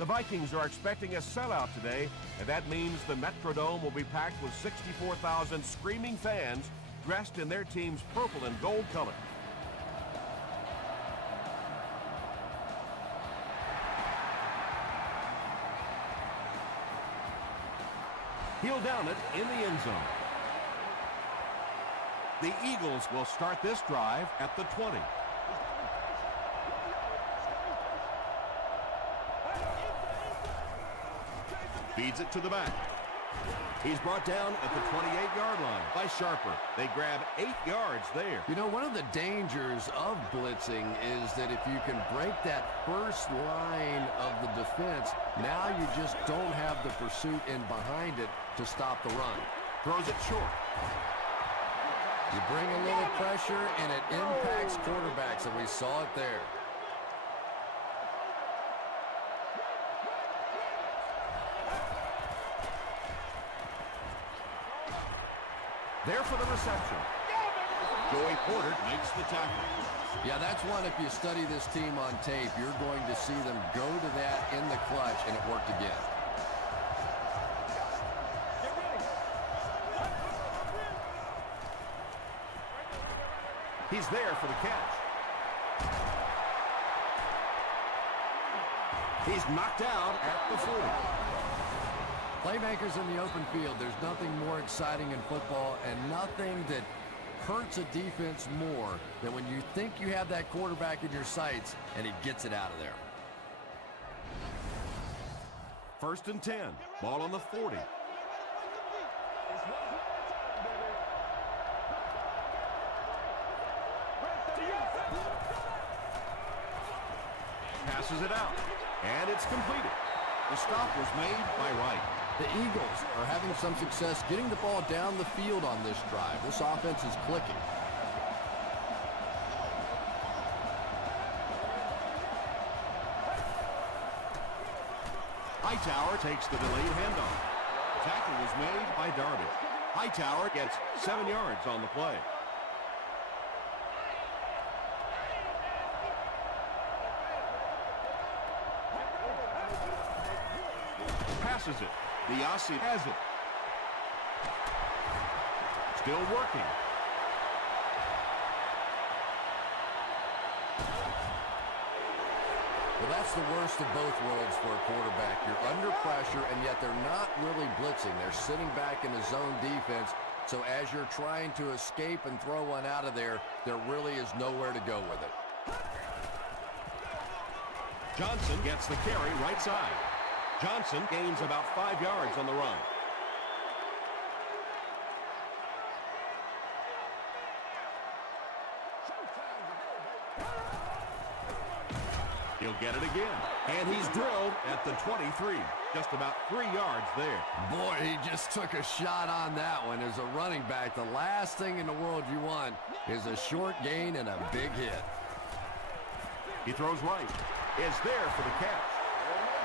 The Vikings are expecting a sellout today, and that means the Metrodome will be packed with 64,000 screaming fans dressed in their team's purple and gold color. He'll down it in the end zone. The Eagles will start this drive at the 20. Feeds it to the back. He's brought down at the 28-yard line by Sharper. They grab 8 yards there. You know, one of the dangers of blitzing is that if you can break that first line of the defense, now you just don't have the pursuit in behind it to stop the run. Throws it short. You bring a little pressure, and it impacts quarterbacks, and we saw it there. There for the reception. Joey Porter makes the tackle. Yeah, that's one, if you study this team on tape, you're going to see them go to that in the clutch, and it worked again. He's there for the catch. He's knocked out at the 40. Playmakers in the open field, there's nothing more exciting in football and nothing that hurts a defense more than when you think you have that quarterback in your sights and he gets it out of there. 1st and 10. Ball on the 40. Passes it out, and it's completed. The stop was made by Wright. The Eagles are having some success getting the ball down the field on this drive. This offense is clicking. Hightower takes the delayed handoff. Tackle was made by Darby. Hightower gets 7 yards on the play. Passes it. Biasi has it. Still working. Well, that's the worst of both worlds for a quarterback. You're under pressure, and yet they're not really blitzing. They're sitting back in the zone defense, so as you're trying to escape and throw one out of there, there really is nowhere to go with it. Johnson gets the carry right side. Johnson gains about 5 yards on the run. He'll get it again. And he's drilled at the 23. Just about 3 yards there. Boy, he just took a shot on that one. As a running back, the last thing in the world you want is a short gain and a big hit. He throws right. Is there for the catch.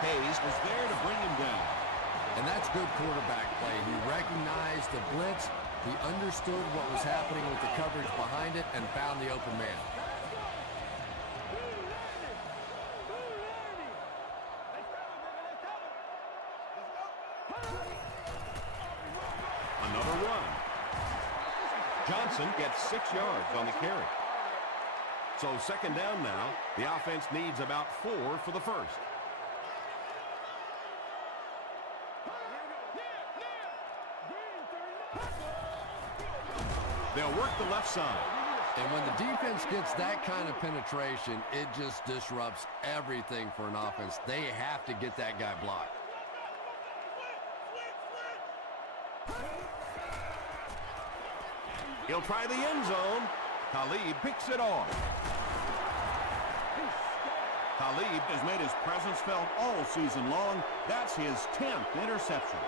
Hayes was there to bring him down. And that's good quarterback play. He recognized the blitz, he understood what was happening with the coverage behind it, and found the open man. Another run. Johnson gets 6 yards on the carry. So 2nd down now. The offense needs about 4 for the first. They'll work the left side. And when the defense gets that kind of penetration, it just disrupts everything for an offense. They have to get that guy blocked. He'll try the end zone. Talib picks it off. Talib has made his presence felt all season long. That's his 10th interception.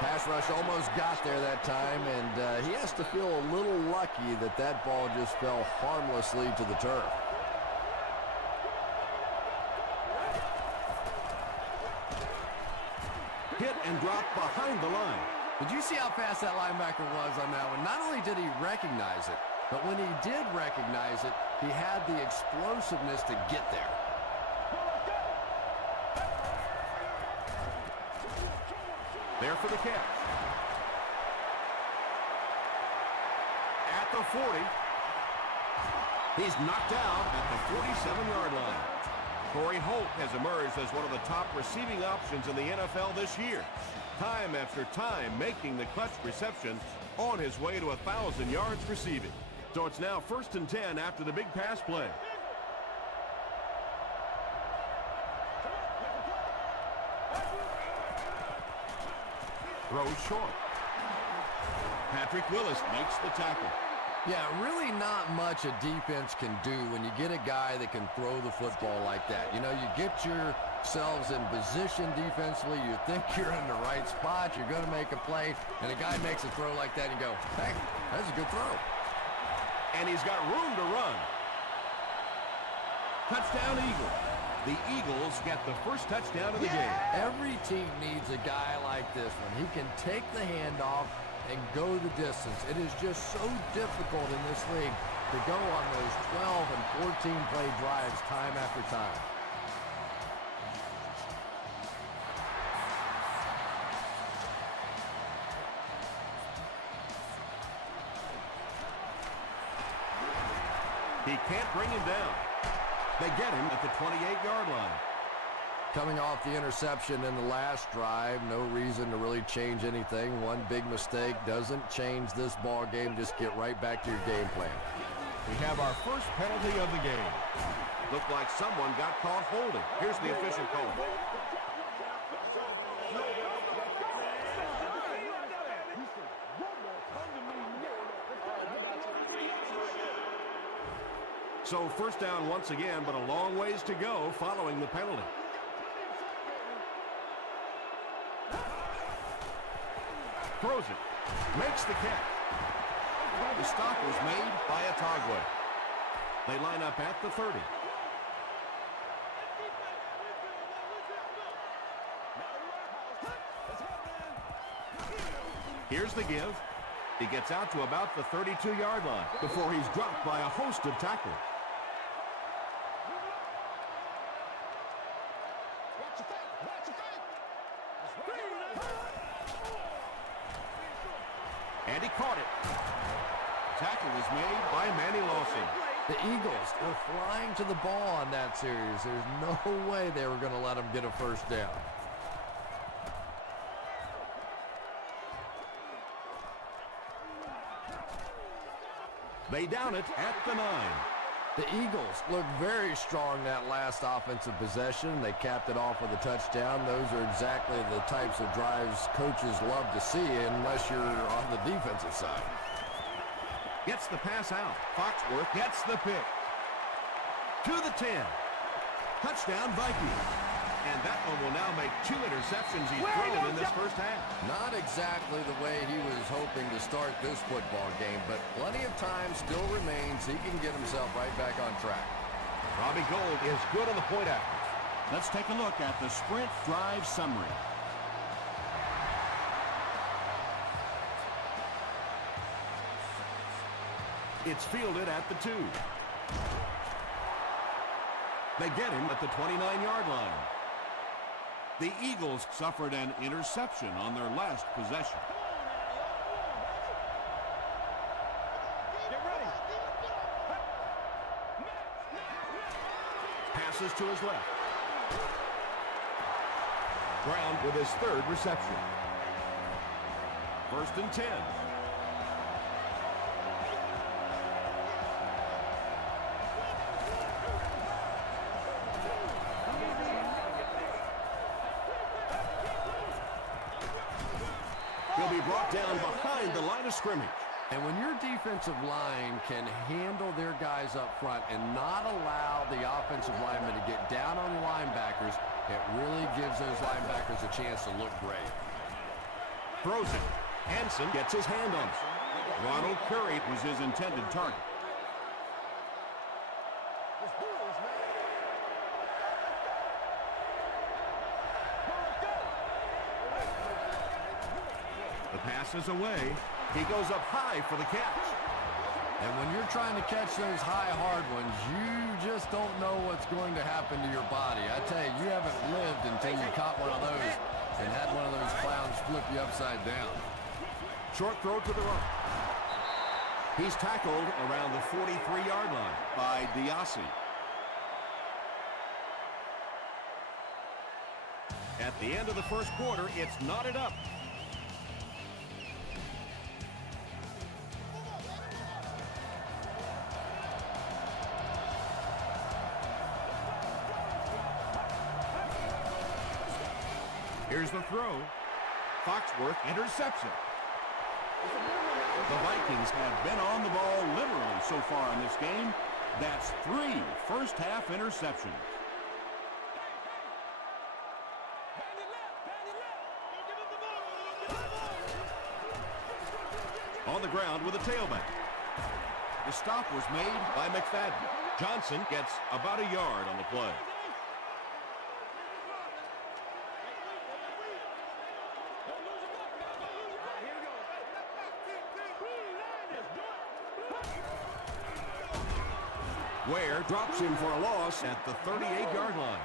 Pass rush almost got there that time, and he has to feel a little lucky that that ball just fell harmlessly to the turf. Hit and dropped behind the line. Did you see how fast that linebacker was on that one? Not only did he recognize it, but when he did recognize it, he had the explosiveness to get there. There for the catch. At the 40. He's knocked out at the 47-yard line. Corey Holt has emerged as one of the top receiving options in the NFL this year. Time after time making the clutch reception on his way to 1,000 yards receiving. So it's now 1st and 10 after the big pass play. Throws short. Patrick Willis makes the tackle. Yeah, really not much a defense can do when you get a guy that can throw the football like that. You know, you get yourselves in position defensively. You think you're in the right spot. You're going to make a play, and a guy makes a throw like that, and you go, hey, that's a good throw. And he's got room to run. Touchdown, Eagles. The Eagles get the first touchdown of the game. Every team needs a guy like this one. He can take the handoff and go the distance. It is just so difficult in this league to go on those 12 and 14-play drives time after time. He can't bring him down. They get him at the 28-yard line. Coming off the interception in the last drive, no reason to really change anything. One big mistake doesn't change this ball game. Just get right back to your game plan. We have our first penalty of the game. Looked like someone got caught holding. Here's the official call. So first down once again, but a long ways to go following the penalty. Throws it, makes the catch. The stop was made by Atagwe. They line up at the 30. Here's the give. He gets out to about the 32-yard line before he's dropped by a host of tacklers. And he caught it. Tackle was made by Manny Lawson. The Eagles were flying to the ball on that series. There's no way they were going to let them get a first down. They down it at the 9. The Eagles looked very strong that last offensive possession. They capped it off with a touchdown. Those are exactly the types of drives coaches love to see unless you're on the defensive side. Gets the pass out. Foxworth gets the pick. To the 10. Touchdown, Vikings. And that one will now make 2 interceptions he's thrown in this first half. Not exactly the way he was hoping to start this football game, but plenty of time still remains. He can get himself right back on track. Robbie Gould is good on the point after. Let's take a look at the sprint drive summary. It's fielded at the 2. They get him at the 29-yard line. The Eagles suffered an interception on their last possession. Get ready. Passes to his left. Brown with his 3rd reception. 1st and 10. He'll be brought down behind the line of scrimmage. And when your defensive line can handle their guys up front and not allow the offensive linemen to get down on the linebackers, it really gives those linebackers a chance to look great. Throws it. Hanson gets his hand on it. Ronald Curry was his intended target. passes away. He goes up high for the catch. And when you're trying to catch those high, hard ones, you just don't know what's going to happen to your body. I tell you, you haven't lived until you caught one of those and had one of those clowns flip you upside down. Short throw to the right. He's tackled around the 43-yard line by Diassi. At the end of the first quarter, it's knotted up. Here's the throw. Foxworth interception. The Vikings have been on the ball literally so far in this game. That's 3 first-half interceptions. On the ground with a tailback. The stop was made by McFadden. Johnson gets about a yard on the play. Ware drops him for a loss at the 38-yard line.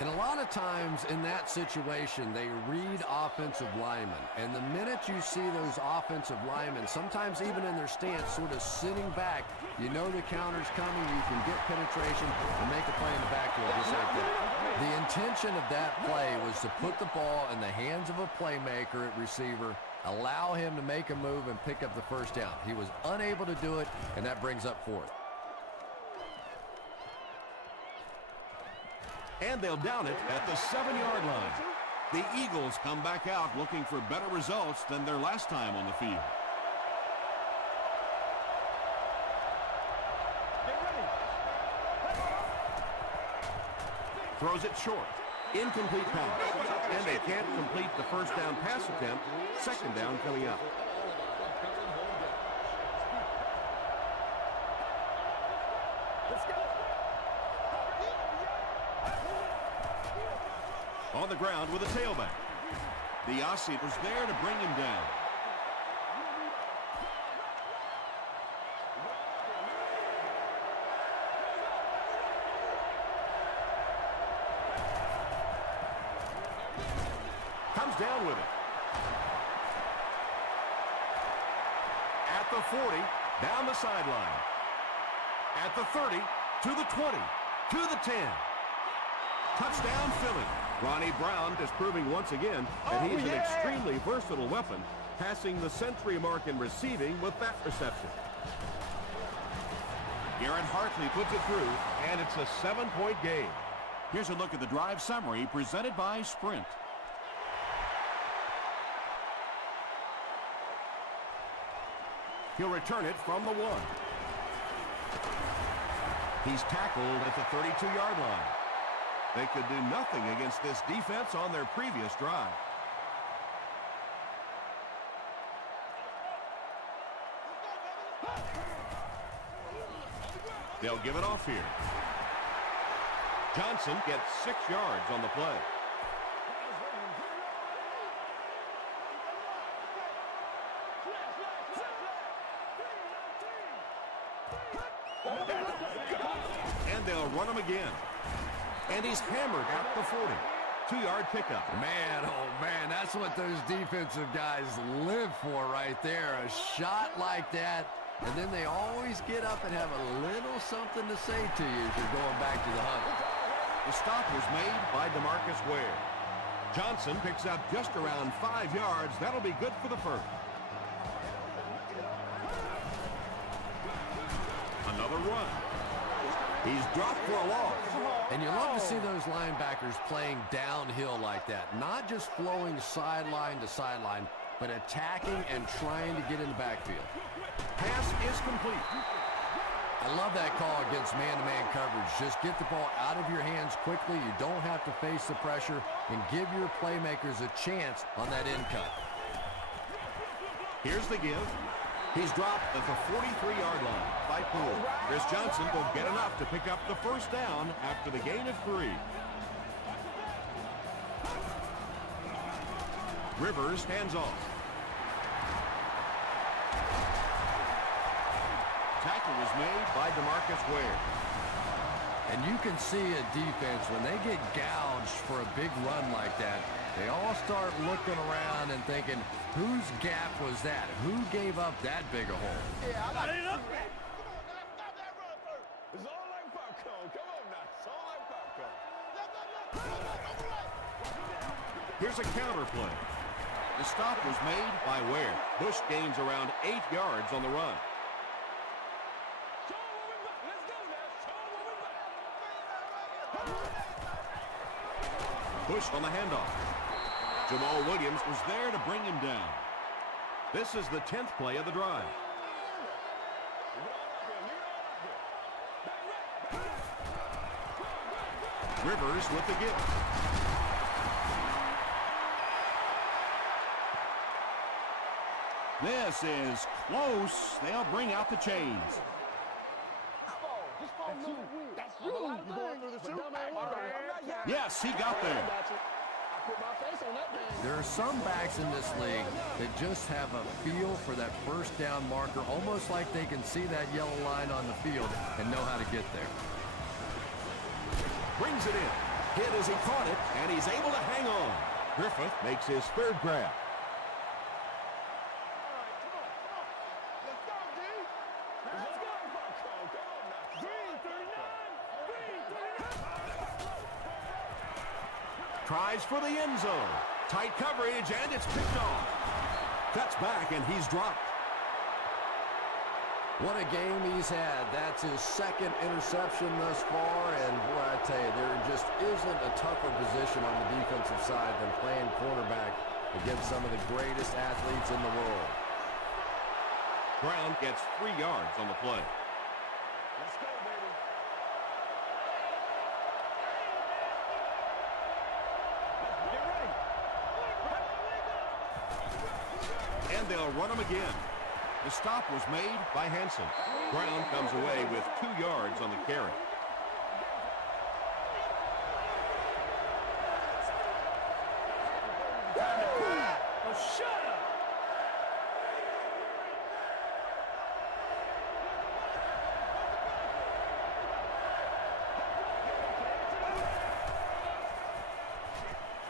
And a lot of times in that situation, they read offensive linemen. And the minute you see those offensive linemen, sometimes even in their stance, sort of sitting back, you know the counter's coming, you can get penetration and make a play in the backfield just like that. The intention of that play was to put the ball in the hands of a playmaker at receiver, allow him to make a move and pick up the first down. He was unable to do it, and that brings up fourth. And they'll down it at the 7-yard line. The Eagles come back out looking for better results than their last time on the field. Throws it short. Incomplete pass. And they can't complete the first down pass attempt. Second down coming up. On the ground with a tailback. Diassi was there to bring him down. Comes down with it. At the 40, down the sideline. At the 30, to the 20, to the 10. Touchdown, Philly. Ronnie Brown is proving once again that he's an extremely versatile weapon, passing the century mark in receiving with that reception. Garrett Hartley puts it through, and it's a 7-point game. Here's a look at the drive summary presented by Sprint. He'll return it from the 1. He's tackled at the 32-yard line. They could do nothing against this defense on their previous drive. They'll give it off here. Johnson gets 6 yards on the play. And they'll run him again. And he's hammered at the 40. 2-yard pickup. Man, oh man, that's what those defensive guys live for right there. A shot like that, and then they always get up and have a little something to say to you as you're going back to the hunt. The stop was made by DeMarcus Ware. Johnson picks up just around 5 yards. That'll be good for the first. Another run. He's dropped for a loss. And you love to see those linebackers playing downhill like that. Not just flowing sideline to sideline, but attacking and trying to get in the backfield. Pass is complete. I love that call against man-to-man coverage. Just get the ball out of your hands quickly. You don't have to face the pressure, and give your playmakers a chance on that end cut. Here's the give. He's dropped at the 43-yard line by Poole. Chris Johnson will get enough to pick up the first down after the gain of 3. Rivers hands off. tackle was made by DeMarcus Ware. And you can see a defense, when they get gouged for a big run like that, they all start looking around and thinking, whose gap was that? Who gave up that big a hole? Yeah, I got it up. Come on, now stop that run first. It's all like popcorn. Come on now. It's all like popcorn. Here's a counter play. The stop was made by Ware. Bush gains around 8 yards on the run. Bush on the handoff. Jamal Williams was there to bring him down. This is the 10th play of the drive. Rivers with the gift. This is close. They'll bring out the chains. Yes, he got there. There are some backs in this league that just have a feel for that first down marker, almost like they can see that yellow line on the field and know how to get there. Brings it in. Hit as he caught it, and he's able to hang on. Griffith makes his third grab. Tries for the end zone. Tight coverage, and it's picked off. Cuts back, and he's dropped. What a game he's had. That's his second interception thus far, and boy, I tell you, there just isn't a tougher position on the defensive side than playing quarterback against some of the greatest athletes in the world. Brown gets 3 yards on the play. Let's go, baby. Get ready. And they'll run him again. The stop was made by Hansen. Brown comes away with 2 yards on the carry. Oh, shut up.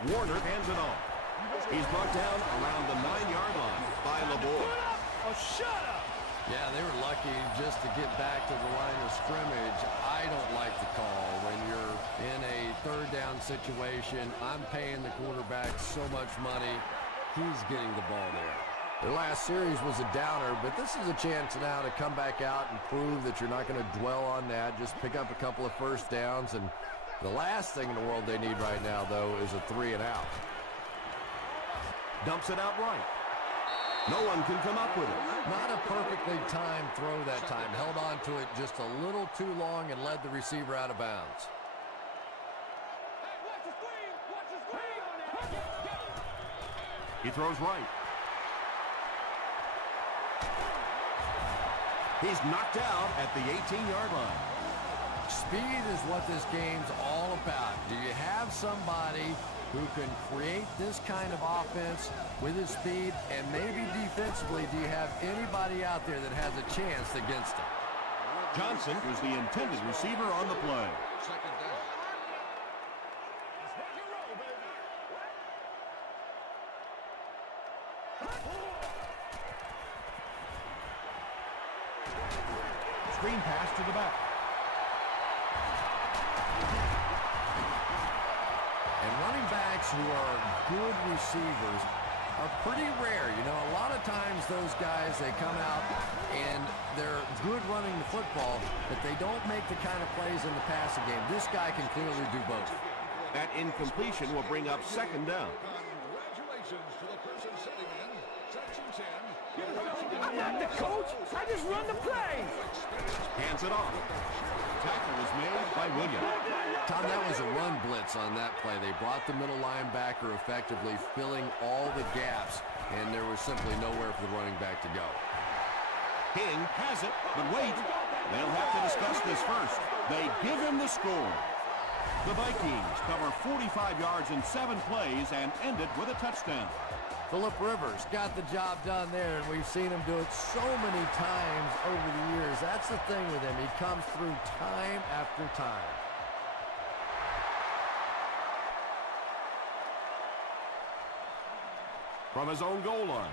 Warner hands it off. He's brought down around the 9-yard line by LeBoy. Oh, shut up. Yeah, they were lucky just to get back to the line of scrimmage. I don't like the call when you're in a third down situation. I'm paying the quarterback so much money. He's getting the ball there. Their last series was a downer, but this is a chance now to come back out and prove that you're not going to dwell on that. Just pick up a couple of first downs, and the last thing in the world they need right now, though, is a 3-and-out. Dumps it out right. No one can come up with it. Not a perfectly timed throw that time. Held on to it just a little too long and led the receiver out of bounds. Hey, watch the screen. Watch the screen. He throws right. He's knocked out at the 18-yard line. Speed is what this game's all about. Do you have somebody who can create this kind of offense with his speed, and maybe defensively, do you have anybody out there that has a chance against him? Johnson was the intended receiver on the play. Second down. Let's rock and roll, baby. Screen pass to the back. And running backs who are good receivers are pretty rare. You know, a lot of times those guys, they come out and they're good running the football, but they don't make the kind of plays in the passing game. This guy can clearly do both. That incompletion will bring up second down. Congratulations to the person sitting in section 10. I'm not the coach. I just run the play. Hands it off. Tackle was made by Williams. Tom, that was a run blitz on that play. They brought the middle linebacker effectively filling all the gaps, and there was simply nowhere for the running back to go. King has it, but wait. They'll have to discuss this first. They give him the score. The Vikings cover 45 yards in 7 plays and end it with a touchdown. Phillip Rivers got the job done there, and we've seen him do it so many times over the years. That's the thing with him. He comes through time after time. From his own goal line.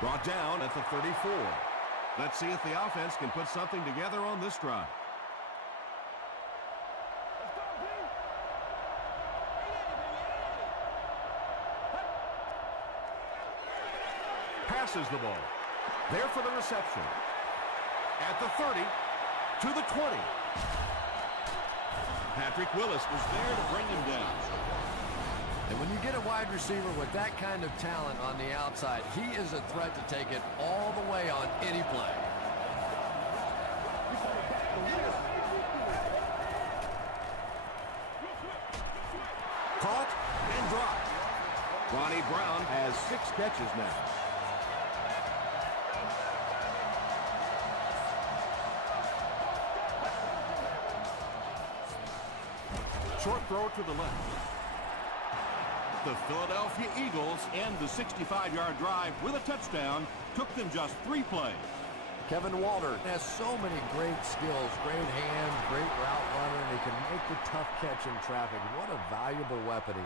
Brought down at the 34. Let's see if the offense can put something together on this drive. Passes the ball. There for the reception. At the 30, to the 20. Patrick Willis was there to bring him down. And when you get a wide receiver with that kind of talent on the outside, he is a threat to take it all the way on any play. Caught and dropped. Ronnie Brown has 6 catches now. Short throw to the left. The Philadelphia Eagles end the 65-yard drive with a touchdown. Took them just 3 plays. Kevin Walter has so many great skills, great hands, great route runner, and he can make the tough catch in traffic. What a valuable weapon he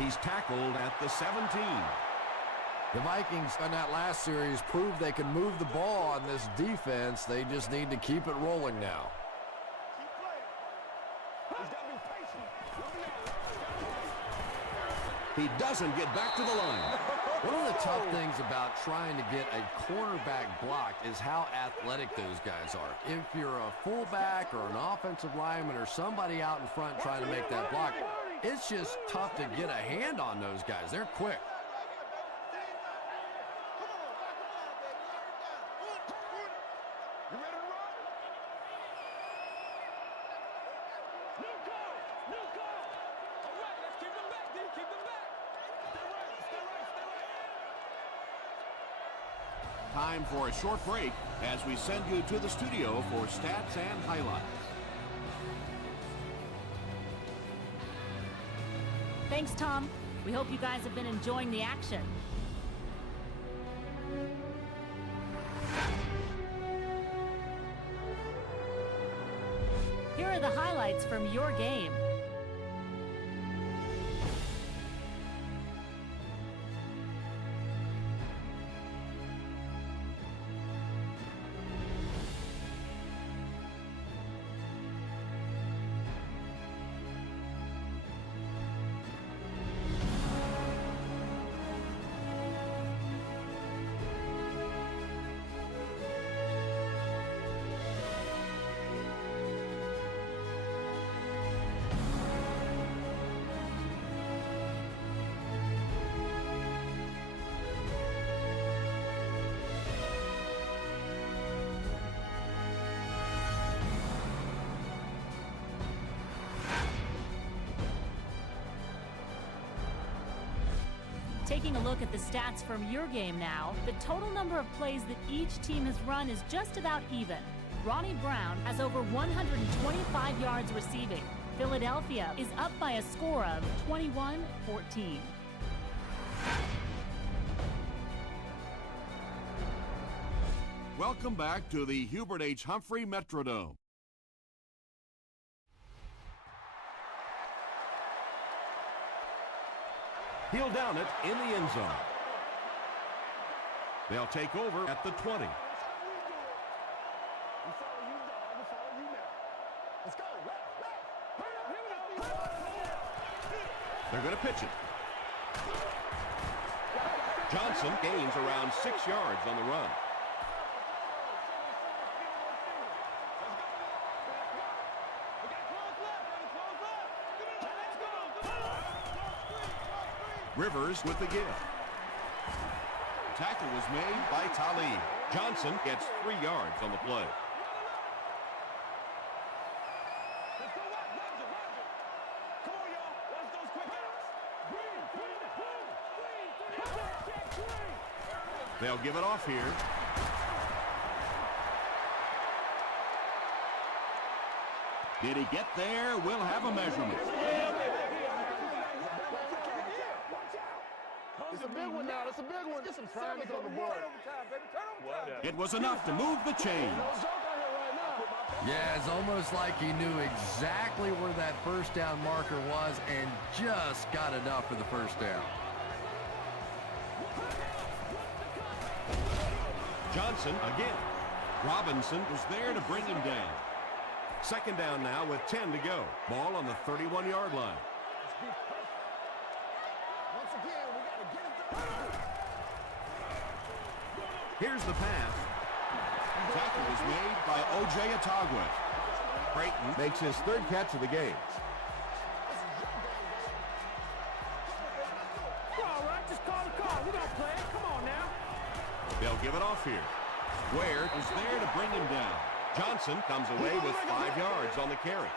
is. He's tackled at the 17. The Vikings in that last series proved they can move the ball on this defense. They just need to keep it rolling now. He doesn't get back to the line. One of the tough things about trying to get a cornerback blocked is how athletic those guys are. If you're a fullback or an offensive lineman or somebody out in front trying to make that block, it's just tough to get a hand on those guys. They're quick. Time for a short break as we send you to the studio for stats and highlights. Thanks, Tom. We hope you guys have been enjoying the action. Here are the highlights from your game. Taking a look at the stats from your game now, the total number of plays that each team has run is just about even. Ronnie Brown has over 125 yards receiving. Philadelphia is up by a score of 21-14. Welcome back to the Hubert H. Humphrey Metrodome. He'll down it in the end zone. They'll take over at the 20. They're going to pitch it. Johnson gains around 6 yards on the run. Rivers with the give. Tackle was made by Talib. Johnson gets 3 yards on the play. They'll give it off here. Did he get there? We'll have a measurement. It's a big one now. It's a big one. Get some tries on the board. It was enough to move the chains. Yeah, it's almost like he knew exactly where that first down marker was and just got enough for the first down. Johnson again. Robinson was there to bring him down. Second down now with 10 to go. Ball on the 31-yard line. Once again, we got to get it done. Here's the pass. Tackle is made by O.J. Atagwe. Creighton makes his third catch of the game. All right, just call the call. We don't play it. Come on now. They'll give it off here. Ware is there to bring him down. Johnson comes away with 5 yards on the carry.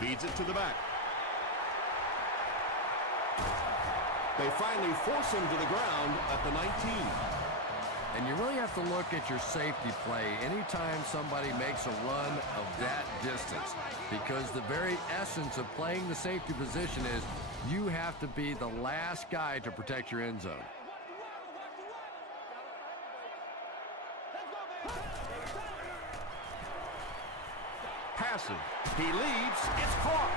Feeds it to the back. They finally force him to the ground at the 19. And you really have to look at your safety play anytime somebody makes a run of that distance, because the very essence of playing the safety position is you have to be the last guy to protect your end zone. Passes. He leads. It's caught.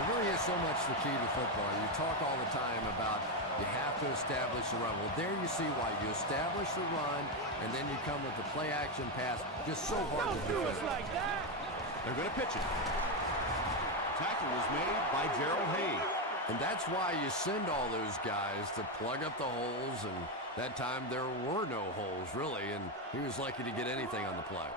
It really is so much the key to football. You talk all the time about you have to establish the run. Well, there you see why. You establish the run, and then you come with the play-action pass. Just so hard to Don't do defend. us like that. They're going to pitch it. Tackle was made by Gerald Hayes. And that's why you send all those guys to plug up the holes, and that time there were no holes, really, and he was lucky to get anything on the play.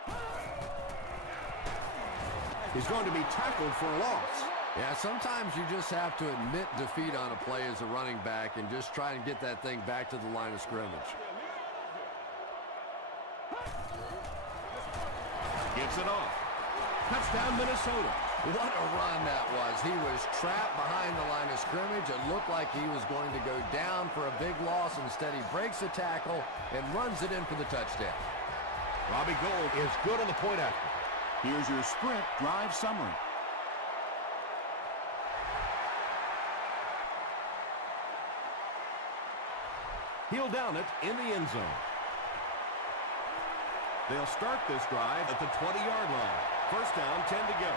He's going to be tackled for a loss. Yeah, sometimes you just have to admit defeat on a play as a running back and just try and get that thing back to the line of scrimmage. Gives it off. Touchdown, Minnesota. What a run that was. He was trapped behind the line of scrimmage. It looked like he was going to go down for a big loss. Instead, he breaks the tackle and runs it in for the touchdown. Robbie Gould is good on the point after. Here's your sprint drive summary. He'll down it in the end zone. They'll start this drive at the 20-yard line. First down, 10 to go.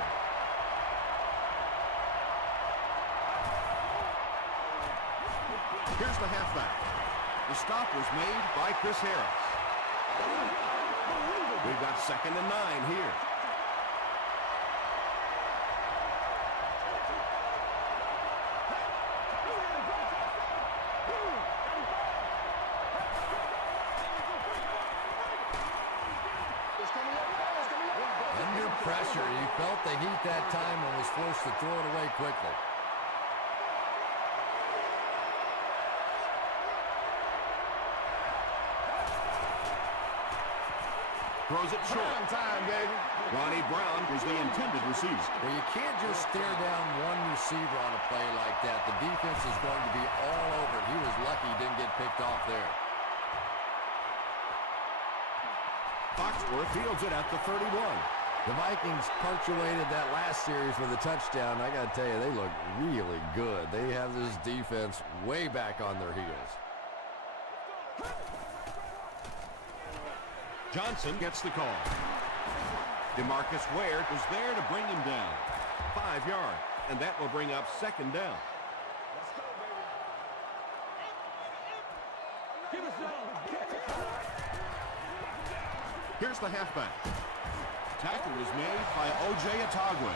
Here's the halfback. The stop was made by Chris Harris. We've got 2nd and 9 here. Under pressure, he felt the heat that time and was forced to throw it away quickly. Throws it short. Time, baby. Ronnie Brown was the intended receiver. Well, you can't just stare down one receiver on a play like that. The defense is going to be all over it. He was lucky he didn't get picked off there. Foxworth fields it at the 31. The Vikings punctuated that last series with a touchdown. I got to tell you, they look really good. They have this defense way back on their heels. Johnson gets the call. DeMarcus Ware was there to bring him down. 5 yards, and that will bring up 2nd down. Here's the halfback. Tackle was made by O.J. Atagwe.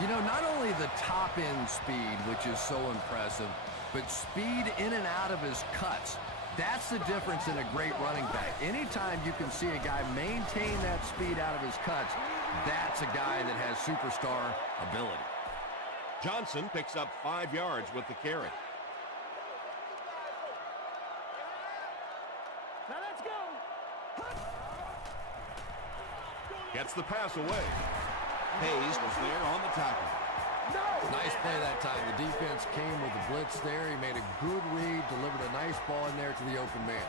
You know, not only the top-end speed, which is so impressive, but speed in and out of his cuts. That's the difference in a great running back. Anytime you can see a guy maintain that speed out of his cuts, that's a guy that has superstar ability. Johnson picks up 5 yards with the carry. Now let's go. Gets the pass away. Hayes was there on the tackle. Nice play that time. The defense came with a blitz there. He made a good read, delivered a nice ball in there to the open man.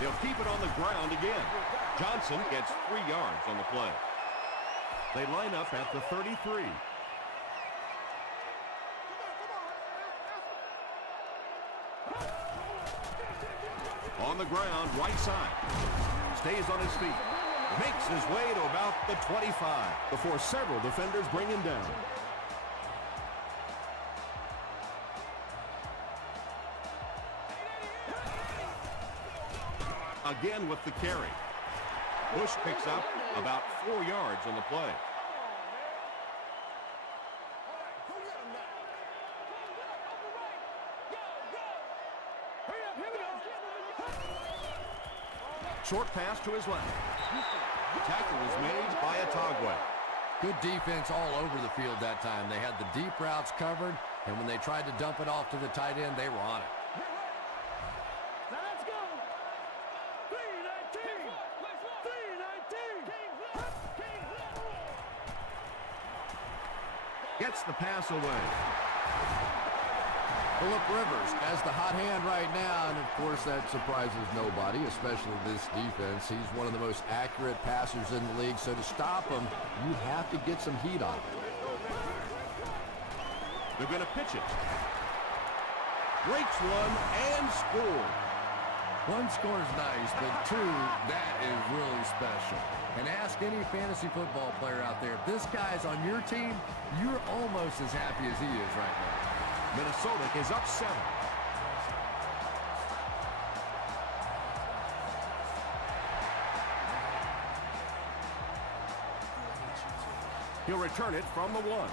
They'll keep it on the ground again. Johnson gets 3 yards on the play. They line up at the 33. On the ground, right side. Stays on his feet. Makes his way to about the 25 before several defenders bring him down. Again with the carry. Bush picks up about 4 yards on the play. Short pass to his left. Tackle was made by Atagwe. Good defense all over the field that time. They had the deep routes covered, and when they tried to dump it off to the tight end, they were on it. Now let's go. 319. 319. Gets the pass away. Phillip Rivers has the hot hand right now, and of course that surprises nobody, especially this defense. He's one of the most accurate passers in the league, so to stop him, you have to get some heat on him. They're going to pitch it. Breaks one and scores. One score's nice, but two, that is really special. And ask any fantasy football player out there, if this guy's on your team, you're almost as happy as he is right now. Minnesota is up 7. He'll return it from the 1.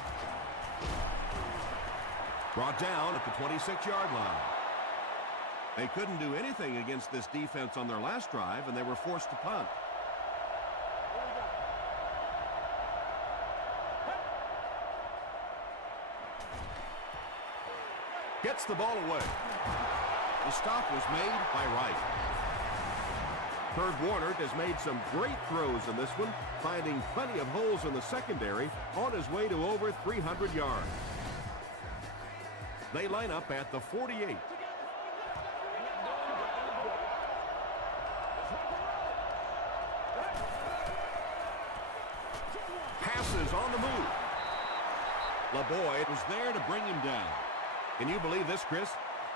Brought down at the 26-yard line. They couldn't do anything against this defense on their last drive, and they were forced to punt. Gets the ball away. The stop was made by Wright. Herb Warner has made some great throws in this one, finding plenty of holes in the secondary on his way to over 300 yards. They line up at the 48. Passes on the move. LeBoy was there to bring him down. Can you believe this, Chris?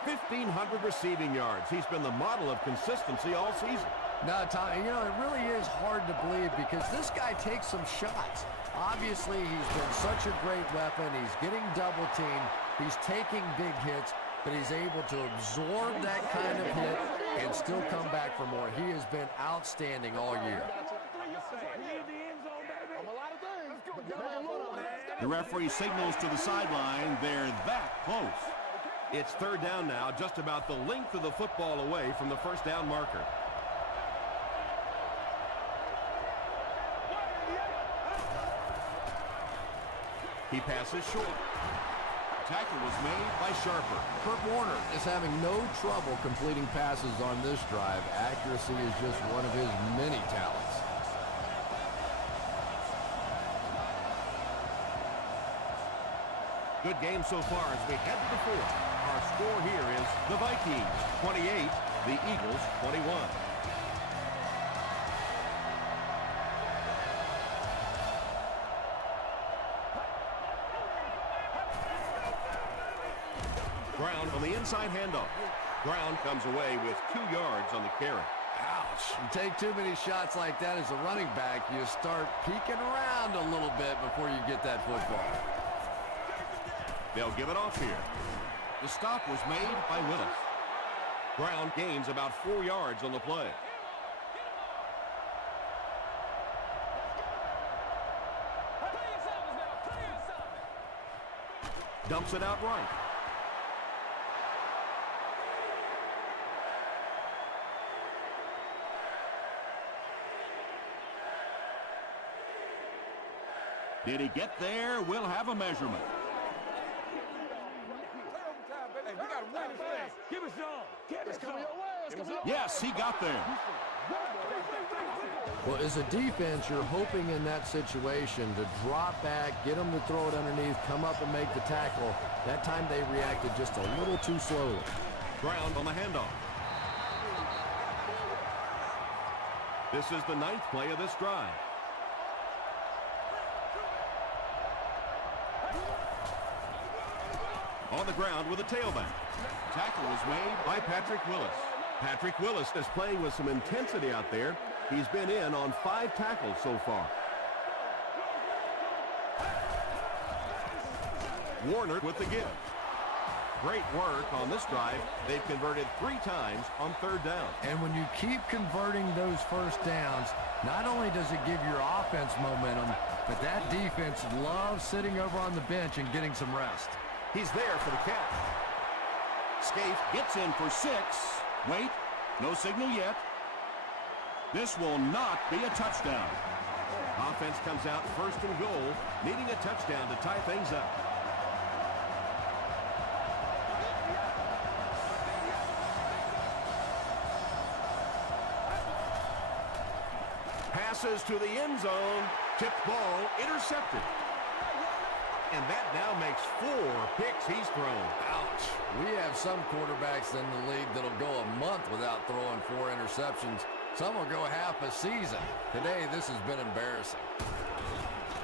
1,500 receiving yards. He's been the model of consistency all season. No, Tom, you know, it really is hard to believe because this guy takes some shots. Obviously, he's been such a great weapon. He's getting double teamed. He's taking big hits, but he's able to absorb that kind of hit and still come back for more. He has been outstanding all year. The referee signals to the sideline. They're that close. It's 3rd down now, just about the length of the football away from the first down marker. He passes short. Tackle was made by Sharper. Kurt Warner is having no trouble completing passes on this drive. Accuracy is just one of his many talents. Good game so far as we head to the 4th. Our score here is the Vikings 28, the Eagles 21. Brown on the inside handoff. Brown comes away with 2 yards on the carry. Ouch. You take too many shots like that as a running back, you start peeking around a little bit before you get that football. They'll give it off here. The stop was made by Willis. Brown gains about 4 yards on the play. Dumps it out right. Did he get there? We'll have a measurement. Hey, we got to win this thing. Give us some. It's coming your way. It's coming your way. Yes, he got there. Well, as a defense, you're hoping in that situation to drop back, get them to throw it underneath, come up and make the tackle. That time they reacted just a little too slowly. Ground on the handoff. This is the 9th play of this drive. On the ground with a tailback. Tackle was made by Patrick Willis. Patrick Willis is playing with some intensity out there. He's been in on 5 tackles so far. Warner with the give. Great work on this drive. They've converted 3 times on 3rd down. And when you keep converting those first downs, not only does it give your offense momentum, but that defense loves sitting over on the bench and getting some rest. He's there for the catch. Scaife gets in for 6. Wait, no signal yet. This will not be a touchdown. Offense comes out 1st and goal, needing a touchdown to tie things up. Passes to the end zone. Tipped ball, intercepted. And that now makes 4 picks he's thrown. Ouch. We have some quarterbacks in the league that'll go a month without throwing 4 interceptions. Some will go half a season. Today, this has been embarrassing.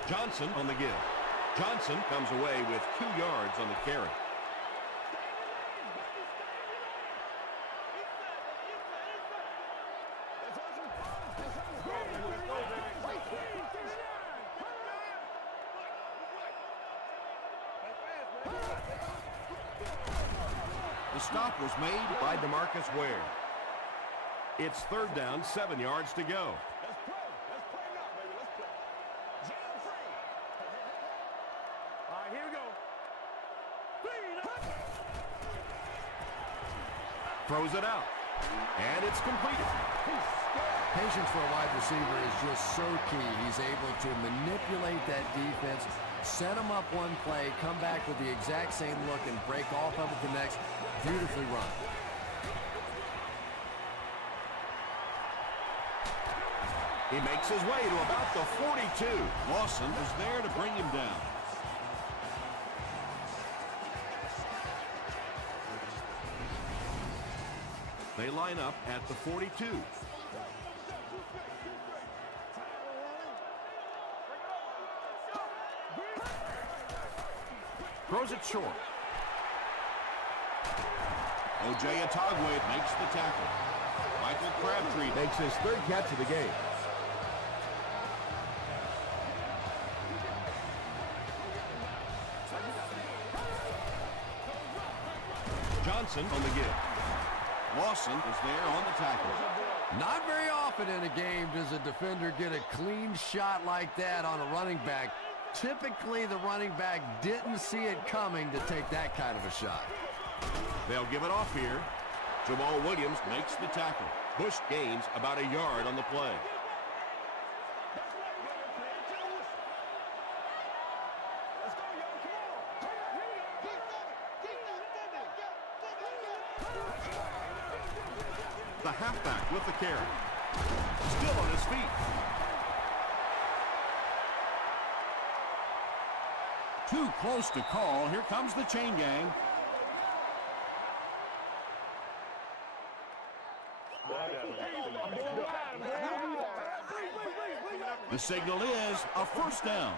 Johnson on the give. Johnson comes away with 2 yards on the carry. The stop was made by DeMarcus Ware. It's 3rd down, 7 yards to go. Let's play. Let's play now, baby. Let's play. Jam free. All right, here we go. Throws it out. And it's completed. Patience for a wide receiver is just so key. He's able to manipulate that defense, set them up one play, come back with the exact same look, and break off of it the next. Beautifully run. He makes his way to about the 42. Lawson is there to bring him down. They line up at the 42. Throws it short. O.J. Atogwe makes the tackle. Michael Crabtree makes his 3rd catch of the game. Johnson on the give. Lawson is there on the tackle. Not very often in a game does a defender get a clean shot like that on a running back. Typically, the running back didn't see it coming to take that kind of a shot. They'll give it off here. Jamal Williams makes the tackle. Bush gains about a yard on the play. The halfback with the carry. Still on his feet. Too close to call. Here comes the chain gang. The signal is a 1st down.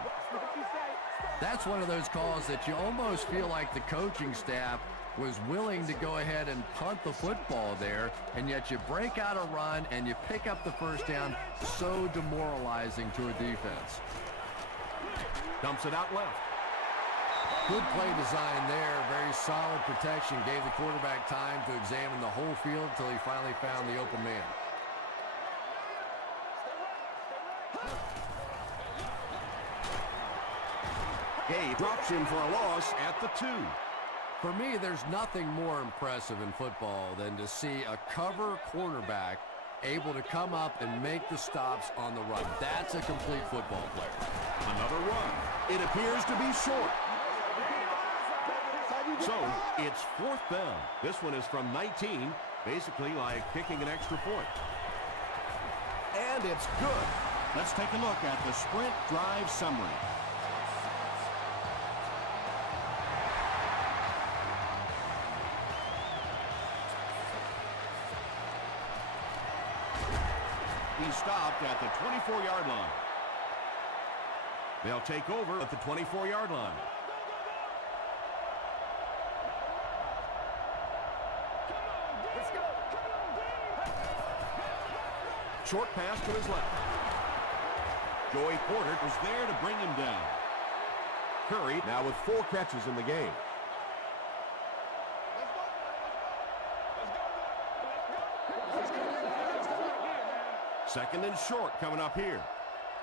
That's one of those calls that you almost feel like the coaching staff was willing to go ahead and punt the football there, and yet you break out a run and you pick up the 1st down. So demoralizing to a defense. Dumps it out left. Good play design there. Very solid protection. Gave the quarterback time to examine the whole field until he finally found the open man. Gay drops him for a loss at the 2. For me, there's nothing more impressive in football than to see a cover cornerback able to come up and make the stops on the run. That's a complete football player. Another run. It appears to be short. So, it's 4th down. This one is from 19, basically like kicking an extra point. And it's good. Let's take a look at the sprint drive summary. He stopped at the 24-yard line. They'll take over at the 24-yard line. Short pass to his left. Joey Porter was there to bring him down. Curry now with 4 catches in the game. Second and short coming up here.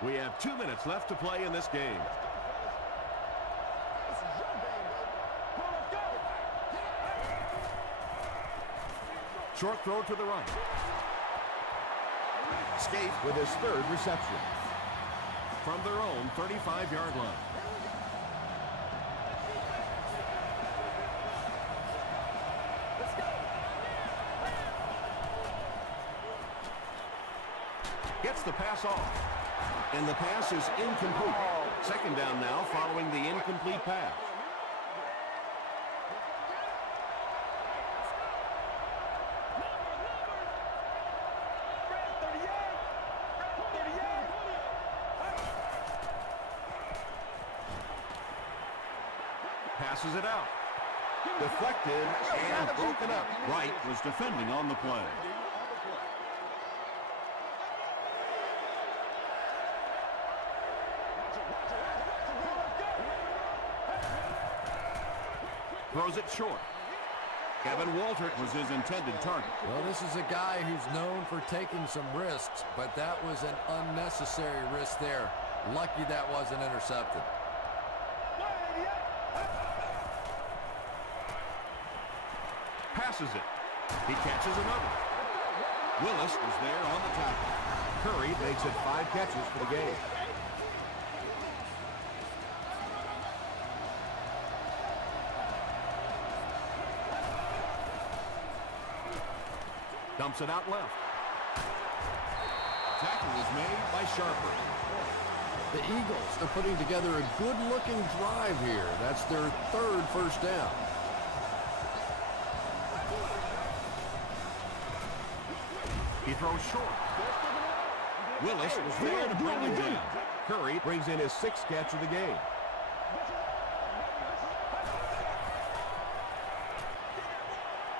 We have 2 minutes left to play in this game. Short throw to the right. Skate with his 3rd reception. From their own 35-yard line. Gets the pass off. And the pass is incomplete. Second down now following the incomplete pass. Passes it out. Deflected and broken up. Wright was defending on the play. Throws it short. Kevin Walter was his intended target. Well, this is a guy who's known for taking some risks, but that was an unnecessary risk there. Lucky that wasn't intercepted. Passes it. He catches another. Willis was there on the tackle. Curry makes it 5 catches for the game. Dumps it out left. Tackle is made by Sharper. The Eagles are putting together a good-looking drive here. That's their 3rd first down. He throws short. Willis was there to bring him down. Curry brings in his 6th catch of the game.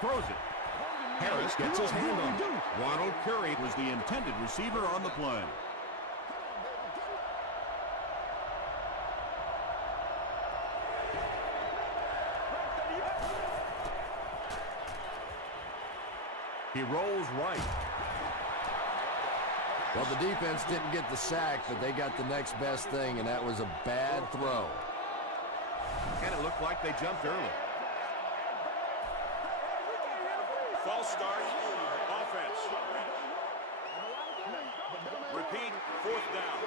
Throws it. Harris gets his hand on it. Ronald Curry was the intended receiver on the play. He rolls right. Well, the defense didn't get the sack, but they got the next best thing, and that was a bad throw. And it looked like they jumped early. False start, offense. Repeat, 4th down.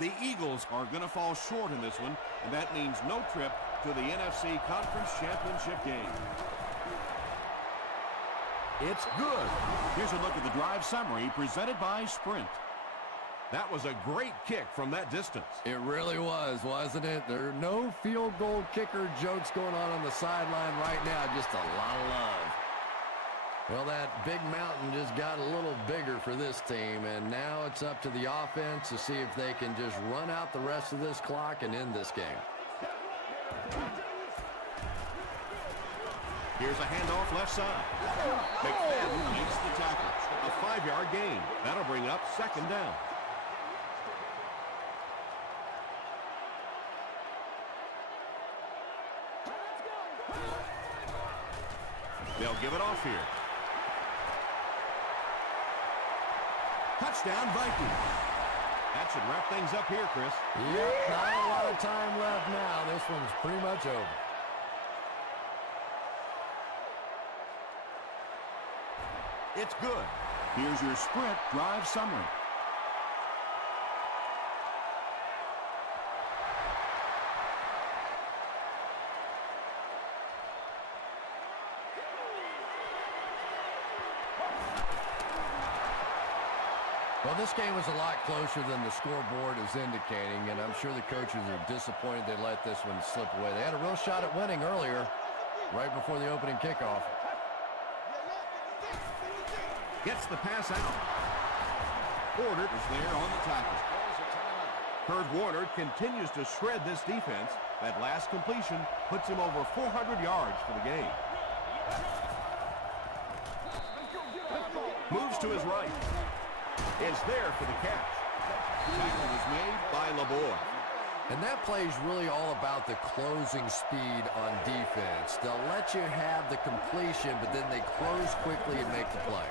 The Eagles are going to fall short in this one, and that means no trip to the NFC Conference Championship game. It's good. Here's a look at the drive summary presented by Sprint. That was a great kick from that distance. It really was, wasn't it? There are no field goal kicker jokes going on the sideline right now. Just a lot of love. Well, that big mountain just got a little bigger for this team, and now it's up to the offense to see if they can just run out the rest of this clock and end this game. Here's a handoff left side. McFadden makes the tackle. A 5-yard gain. That'll bring up 2nd down. They'll give it off here. Touchdown, Vikings. That should wrap things up here, Chris. Yep, not a lot of time left now. This one's pretty much over. It's good. Here's your Sprint drive summary. Well, this game was a lot closer than the scoreboard is indicating, and I'm sure the coaches are disappointed they let this one slip away. They had a real shot at winning earlier, right before the opening kickoff. Gets the pass out. Porter is there on the tackle. Kurt Warner continues to shred this defense. That last completion puts him over 400 yards for the game. Moves to his right. Is there for the catch. Tackle is made by LeBoy. And that play is really all about the closing speed on defense. They'll let you have the completion, but then they close quickly and make the play.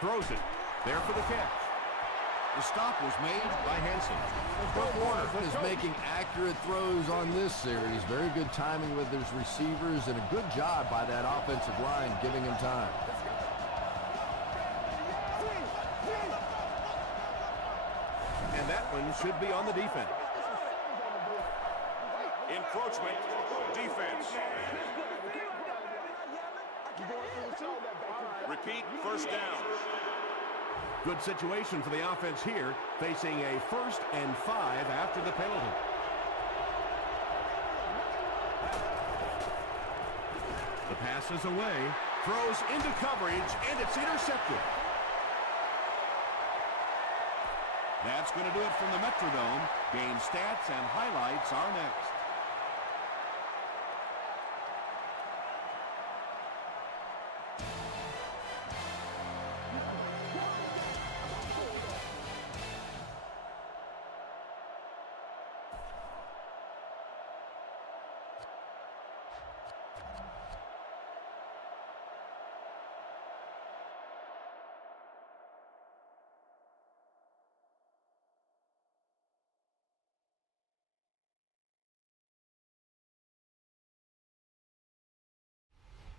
Throws it. There for the catch. The stop was made by Henson. Kurt Warner is making accurate throws on this series. Very good timing with his receivers and a good job by that offensive line giving him time. And that one should be on the defense. Encroachment. Defense. Repeat, first down. Good situation for the offense here, facing a 1st and 5 after the penalty. The pass is away, throws into coverage, and it's intercepted. That's going to do it from the Metrodome. Game stats and highlights are next.